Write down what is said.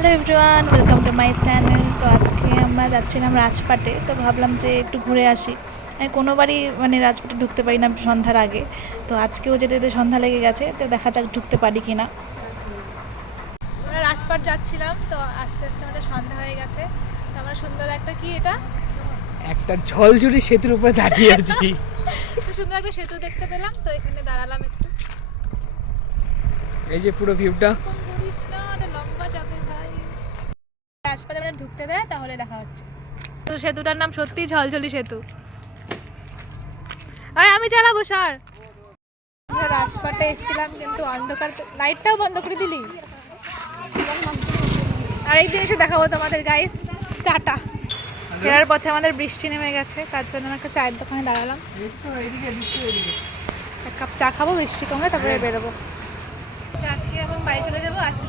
Hello everyone, welcome to my channel. তো আজকে আমরা যাচ্ছিলাম রাজপাটে, তো ভাবলাম যে একটু ঘুরে আসি। আমি কোনোবারই রাজপাটে ঢুকতে পারি না সন্ধ্যার আগে, তো আজকেও যেতে যেতে সন্ধ্যা লেগে গেছে, তো দেখা যাক ঢুকতে পারি কি না। আমরা রাজপাট যাচ্ছিলাম, তো আস্তে আস্তে আমাদের সন্ধ্যা হয়ে গেছে। তো আমরা সুন্দর একটা এটা একটা ঝলঝুরি সেতুর উপরে দাঁড়িয়ে আছি। তো সুন্দর একটা সেতু দেখতে পেলাম, তো এখানে দাঁড়ালাম একটু। এই যে পুরো ভিউটা। লম্বা যাবে ভাই, রাজপাটে ঢুকতে দেয় তাহলে দেখা হচ্ছে। তো সেতুটার নাম সত্যি ঝলঝলি সেতু। আরে আমি চালাবো স্যার। রাজপাটে এসেছিলাম কিন্তু অন্ধকার, লাইটটাও বন্ধ করে দিলি। আরেকদিন এসে দেখাবো তোমাদের গাইস। টাটা। ফেরার পথে আমাদের বৃষ্টি নেমে গেছে, তার জন্য আমরা একটা চায়ের দোকানে দাঁড়ালাম। এক কাপ চা খাবো, বৃষ্টি কমলে তারপরে বেরোবো। চা খেয়ে এবং বাড়ি চলে যাবো। আজকে